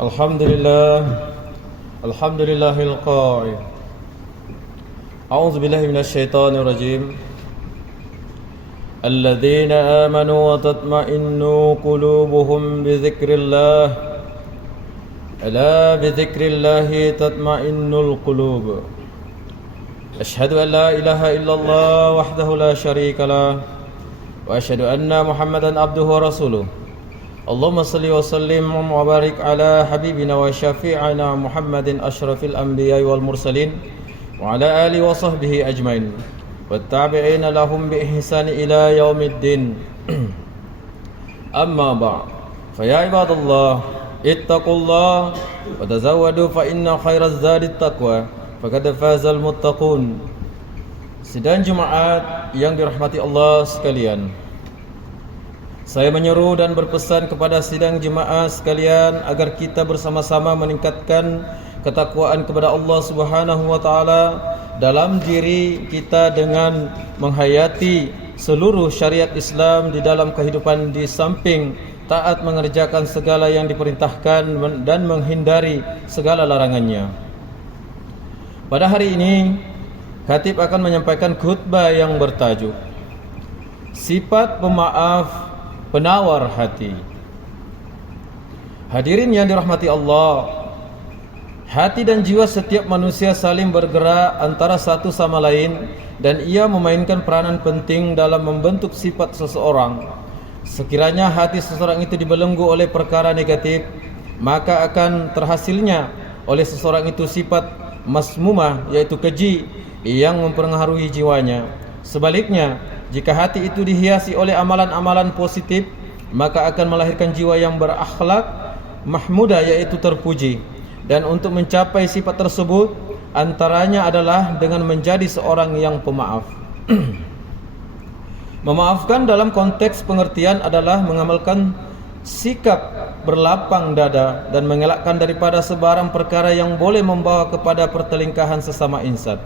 Alhamdulillahil qa'il. A'udzu billahi minasyaitonir rajim. Alladzina amanu wa tatma'innu qulubuhum bi dzikrillah. Ala bi dzikrillahi tatma'innul qulub. Asyhadu an la ilaha illallah wahdahu la syarika lah wa asyhadu anna Muhammadan abduhu wa rasuluh. Allahumma salli wa sallim wa barik ala habibina wa syafi'ina Muhammadin asyrafil anbiya'i wal mursalin wa ala alihi wa sahbihi ajmain wat tabi'ina lahum bi ihsani ila yaumiddin. Amma ba'd, fa ya ibadallah ittaqullah wa tazawwadu fa inna khairaz zadit taqwa faqad fazal muttaqun. Sidang Jumaat yang dirahmati Allah sekalian, saya menyeru dan berpesan kepada sidang jemaah sekalian agar kita bersama-sama meningkatkan ketakwaan kepada Allah Subhanahu wa taala dalam diri kita dengan menghayati seluruh syariat Islam di dalam kehidupan, di samping taat mengerjakan segala yang diperintahkan dan menghindari segala larangannya. Pada hari ini, khatib akan menyampaikan khutbah yang bertajuk Sifat Pemaaf Penawar Hati. Hadirin yang dirahmati Allah, hati dan jiwa setiap manusia saling bergerak antara satu sama lain dan ia memainkan peranan penting dalam membentuk sifat seseorang. Sekiranya hati seseorang itu dibelenggu oleh perkara negatif, maka akan terhasilnya oleh seseorang itu sifat masmumah, yaitu keji yang mempengaruhi jiwanya. Sebaliknya, jika hati itu dihiasi oleh amalan-amalan positif, maka akan melahirkan jiwa yang berakhlak mahmudah, yaitu terpuji. Dan untuk mencapai sifat tersebut, antaranya adalah dengan menjadi seorang yang pemaaf. Memaafkan dalam konteks pengertian adalah mengamalkan sikap berlapang dada dan mengelakkan daripada sebarang perkara yang boleh membawa kepada pertelingkahan sesama insan.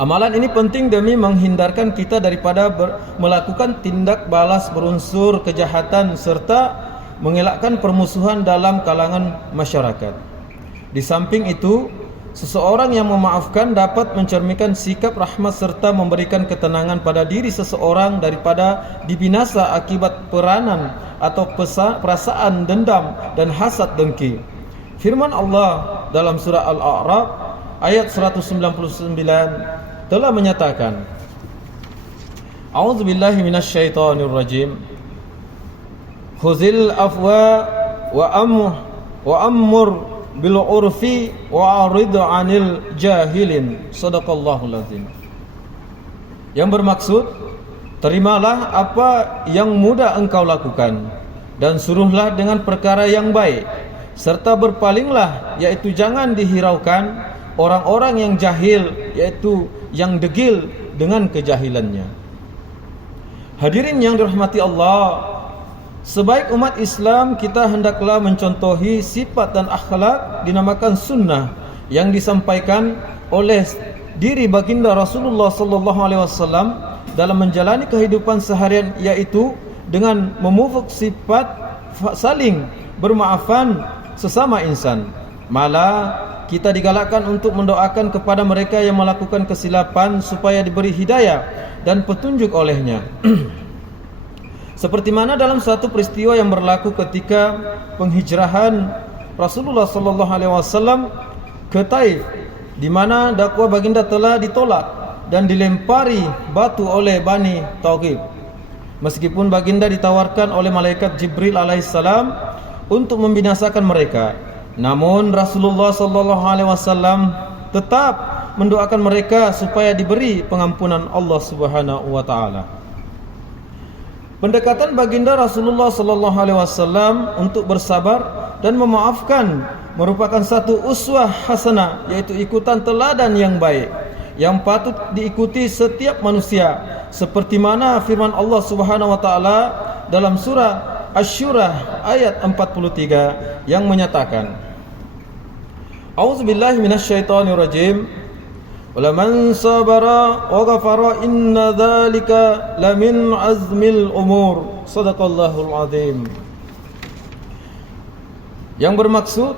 Amalan ini penting demi menghindarkan kita daripada melakukan tindak balas berunsur kejahatan serta mengelakkan permusuhan dalam kalangan masyarakat. Di samping itu, seseorang yang memaafkan dapat mencerminkan sikap rahmat serta memberikan ketenangan pada diri seseorang daripada dibinasa akibat peranan atau perasaan dendam dan hasad dengki. Firman Allah dalam surah Al-A'raf ayat 199 telah menyatakan, A'udzu billahi minasyaitonir rajim. Khuzil afwa wa ammur bil urfi wa arid 'anil jahilin. Shadaqallahul azim. Yang bermaksud, terimalah apa yang mudah engkau lakukan dan suruhlah dengan perkara yang baik, serta berpalinglah, yaitu jangan dihiraukan orang-orang yang jahil, yaitu yang degil dengan kejahilannya. Hadirin yang dirahmati Allah, sebaik umat Islam kita hendaklah mencontohi sifat dan akhlak dinamakan sunnah yang disampaikan oleh diri baginda Rasulullah sallallahu alaihi wasallam dalam menjalani kehidupan seharian, yaitu dengan memupuk sifat saling bermaafan sesama insan. Malah kita digalakkan untuk mendoakan kepada mereka yang melakukan kesilapan supaya diberi hidayah dan petunjuk olehnya. Seperti mana dalam satu peristiwa yang berlaku ketika penghijrahan Rasulullah sallallahu alaihi wasallam ke Taif, di mana dakwah baginda telah ditolak dan dilempari batu oleh Bani Taghib. Meskipun baginda ditawarkan oleh malaikat Jibril alaihissalam untuk membinasakan mereka, namun Rasulullah sallallahu alaihi wasallam tetap mendoakan mereka supaya diberi pengampunan Allah Subhanahu wa taala. Pendekatan baginda Rasulullah sallallahu alaihi wasallam untuk bersabar dan memaafkan merupakan satu uswah hasanah, yaitu ikutan teladan yang baik yang patut diikuti setiap manusia, seperti mana firman Allah Subhanahu wa taala dalam surah Asy-Syura ayat 43 yang menyatakan, A'udzu billahi minasyaitonir rajim. Wala man sabara wa ghafara inna dzalika lamin azmil umur. Shadaqallahul azim. Yang bermaksud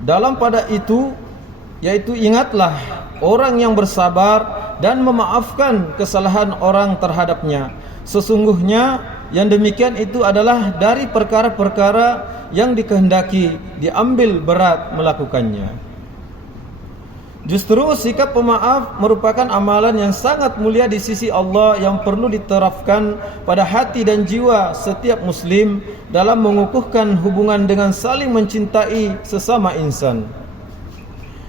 dalam pada itu yaitu ingatlah orang yang bersabar dan memaafkan kesalahan orang terhadapnya. Sesungguhnya yang demikian itu adalah dari perkara-perkara yang dikehendaki diambil berat melakukannya. Justru sikap pemaaf merupakan amalan yang sangat mulia di sisi Allah yang perlu diterapkan pada hati dan jiwa setiap muslim dalam mengukuhkan hubungan dengan saling mencintai sesama insan.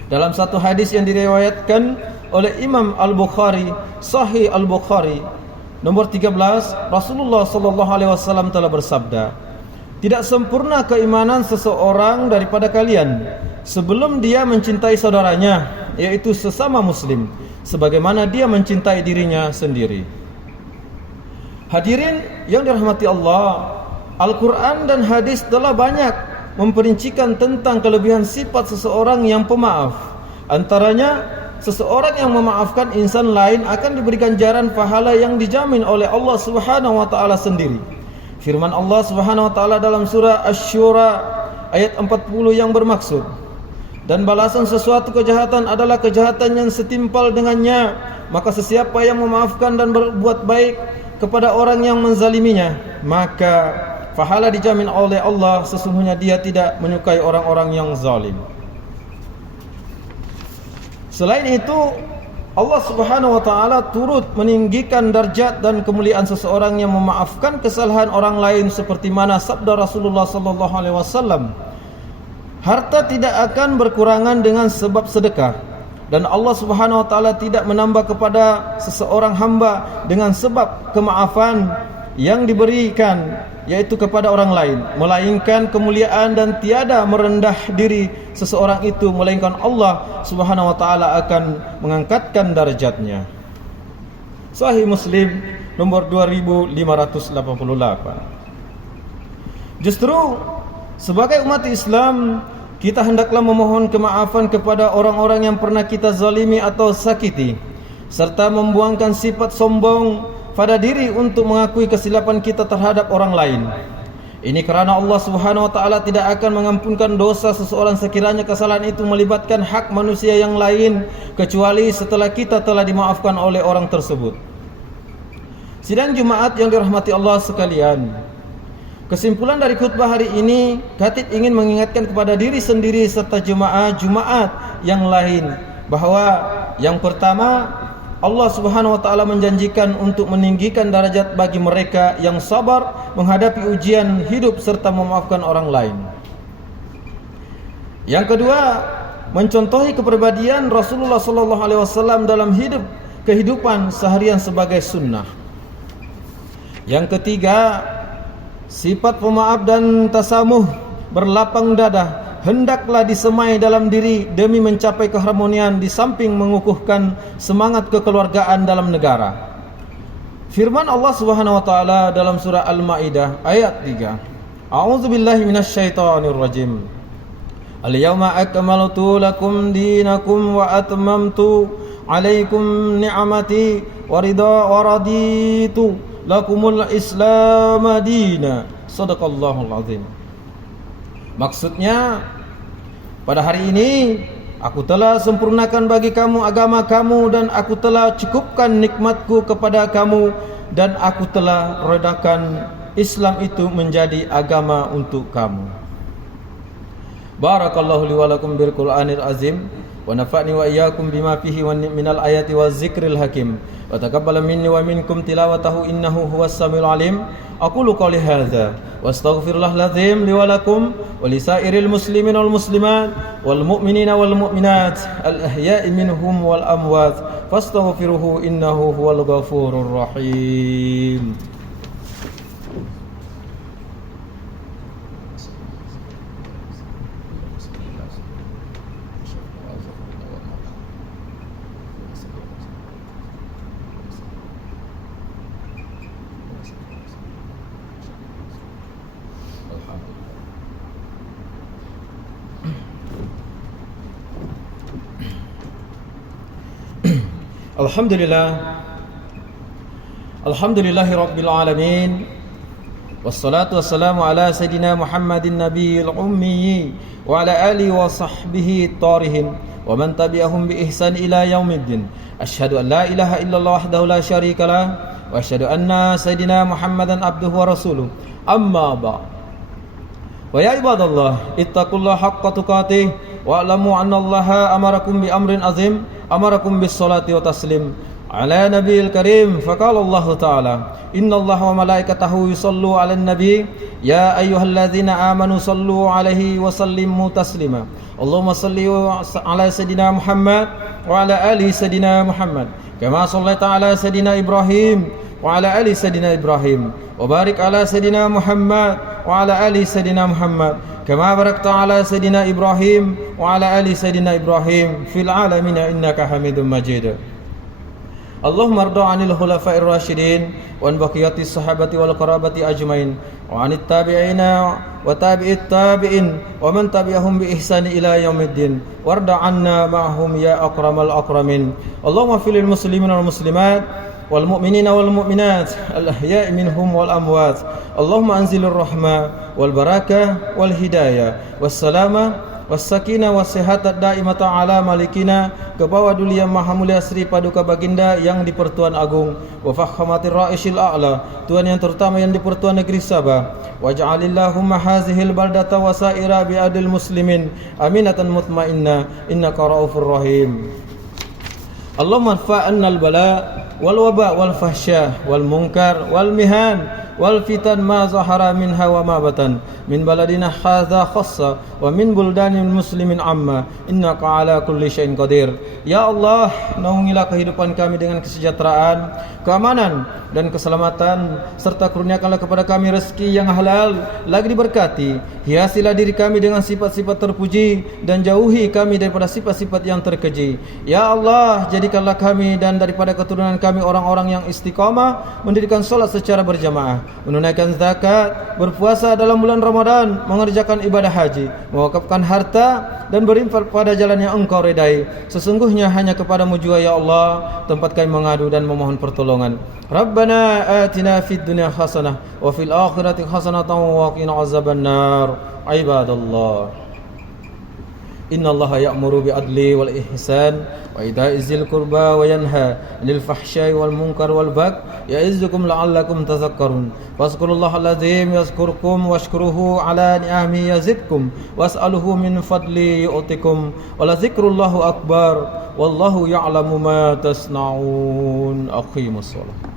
Dalam satu hadis yang diriwayatkan oleh Imam Al-Bukhari, Sahih Al-Bukhari nomor 13, Rasulullah sallallahu alaihi wasallam telah bersabda, "Tidak sempurna keimanan seseorang daripada kalian sebelum dia mencintai saudaranya, yaitu sesama muslim, sebagaimana dia mencintai dirinya sendiri." Hadirin yang dirahmati Allah, Al-Quran dan hadis telah banyak memperincikan tentang kelebihan sifat seseorang yang pemaaf. Antaranya, seseorang yang memaafkan insan lain akan diberi ganjaran pahala yang dijamin oleh Allah Subhanahu wa taala sendiri. Firman Allah Subhanahu wa taala dalam surah Asy-Syura ayat 40 yang bermaksud, "Dan balasan sesuatu kejahatan adalah kejahatan yang setimpal dengannya, maka sesiapa yang memaafkan dan berbuat baik kepada orang yang menzaliminya, maka pahala dijamin oleh Allah, sesungguhnya dia tidak menyukai orang-orang yang zalim." Selain itu, Allah Subhanahu wa taala turut meninggikan darjat dan kemuliaan seseorang yang memaafkan kesalahan orang lain, seperti mana sabda Rasulullah sallallahu alaihi wasallam, "Harta tidak akan berkurangan dengan sebab sedekah, dan Allah Subhanahu wa taala tidak menambah kepada seseorang hamba dengan sebab kemaafan yang diberikan, yaitu kepada orang lain, melainkan kemuliaan dan tiada merendah diri seseorang itu, melainkan Allah Subhanahu wa taala akan mengangkatkan darjatnya." Sahih Muslim nomor 2588. Justru sebagai umat Islam, kita hendaklah memohon kemaafan kepada orang-orang yang pernah kita zalimi atau sakiti, serta membuangkan sifat sombong pada diri untuk mengakui kesilapan kita terhadap orang lain. Ini kerana Allah Subhanahu wa taala tidak akan mengampunkan dosa seseorang sekiranya kesalahan itu melibatkan hak manusia yang lain, kecuali setelah kita telah dimaafkan oleh orang tersebut. Sidang Jumaat yang dirahmati Allah sekalian, kesimpulan dari khutbah hari ini, khatib ingin mengingatkan kepada diri sendiri serta jemaah Jumaat yang lain bahawa yang pertama, Allah Subhanahu wa taala menjanjikan untuk meninggikan darajat bagi mereka yang sabar menghadapi ujian hidup serta memaafkan orang lain. Yang kedua, mencontohi kepribadian Rasulullah sallallahu alaihi wasallam dalam kehidupan seharian sebagai sunnah. Yang ketiga, sifat pemaaf dan tasamuh berlapang dada hendaklah disemai dalam diri demi mencapai keharmonian di samping mengukuhkan semangat kekeluargaan dalam negara. Firman Allah Subhanahu wa taala dalam surah Al-Maidah ayat 3. A'udzubillahi minasyaitonir rajim. Al-yawma akmaltu lakum dinakum wa atmamtu 'alaikum ni'mati wa raditu lakumul Islam madina. Shadaqallahul azim. Maksudnya, pada hari ini aku telah sempurnakan bagi kamu agama kamu, dan aku telah cukupkan nikmatku kepada kamu, dan aku telah redakan Islam itu menjadi agama untuk kamu. Barakallahu li wa lakum bil Qur'anil azim, wa nafa'ni wa iyyakum bima fihi minal ayati waz zikril hakim, wa taqabbala minni wa minkum tilawatahu innahu huwas samiul alim. Aqulu qawli hadza wa astaghfirullahal azim li wa lakum wa lisairil muslimin wal muslimat wal mu'minina wal mu'minat al ahya'i minhum wal amwat fastaghfiruhu innahu huwal ghafurur rahim. Alhamdulillah, Alhamdulillahi Rabbil Alamin, Wassalatu wassalamu ala Sayyidina Muhammadin Nabiyil Ummi wa ala alihi wa sahbihi tarihin wa man tabi'ahum bi ihsan ila yaumiddin. Asyhadu an la ilaha illallah wahdahu la syarika lah wa asyhadu anna Sayyidina Muhammadan abduhu wa rasuluh. Amma ba'd. Wa ya ibadallah, ittaqullaha haqqa tuqatih wa alamu anna Allaha amarakum bi amrin azim, amarakum bis salati wa taslim ala nabiyil karim. Faqala Allah ta'ala, innallaha wa malaikatahu yusallu 'alan nabi ya ayyuhalladzina amanu sallu 'alaihi wa sallimu taslima. Allahumma salli ala sayidina Muhammad wa ala ali sayidina Muhammad kama shallaita ala sayidina Ibrahim wa ala ali sayidina Ibrahim wa barik ala sayidina Muhammad wa ala ali sayidina Muhammad kama barakta ala sayidina Ibrahim wa ala ali sayidina Ibrahim fil alamin innaka Hamidum Majid. Allahumma arda 'anil khulafa'ir rasyidin wa an baqiyatis sahabati wal qarabati ajmain wa 'anit tabi'ina wa tabi'it tabi'in wa man tabi'ahum bi ihsani ila yaumiddin warda 'anna ma'hum ya akramal akramin. Allahumma fil muslimin wal muslimat wal mu'minina wal mu'minat al ahya'i minhum wal amwat. Allahumma anzilir rahmah wal barakah wal hidayah was salamah wassakinah wassihata daimata ala malikina, ke bawah duli yang maha mulia Sri Paduka Baginda yang di Pertuan Agung wa fakhamatir ra'isyil a'la, Tuan yang terutama yang di Pertuan Negeri Sabah. Waj'alillahumma hazihil baldata wa sa'ira bi'adil muslimin aminatan mutmainnah innaka raufur rahim. Allahumma fa'anna al-bala wal waba wal fahsya wal munkar wal mihan wal fitan ma zahara minha wa ma batan min baladina hadza khassa wa min buldanil muslimin amma innaka ala kulli syai'in qadir. Ya Allah, naungilah kehidupan kami dengan kesejahteraan, keamanan dan keselamatan, serta kurniakanlah kepada kami rezeki yang halal lagi diberkati. Hiasilah diri kami dengan sifat-sifat terpuji dan jauhi kami daripada sifat-sifat yang terkeji. Ya Allah, jadikanlah kami dan daripada keturunan kami orang-orang yang istiqamah mendirikan solat secara berjamaah, menunaikan zakat, berpuasa dalam bulan Ramadan, mengerjakan ibadah haji, mewakafkan harta dan berinfak pada jalan yang Engkau redai. Sesungguhnya hanya kepadamu jua ya Allah tempat kami mengadu dan memohon pertolongan. Rabbana atina fid dunya hasanah wa fil akhirati hasanatan wa qina azabannar. Ibadallah, innallaha ya'muru bi'adli wal ihsan wa ita'i dzil qurba wa yanha 'anil fahsya'i wal munkar wal baghi ya'izukum la'allakum tadhakkarun. Fazkurullahal azim yazkurkum washkuruhu 'ala ni'amihi yazidkum was'aluhu min fadli yu'tikum wa la dzikrullahu akbar wallahu ya'lamu ma tasna'un. Aqimus shalah.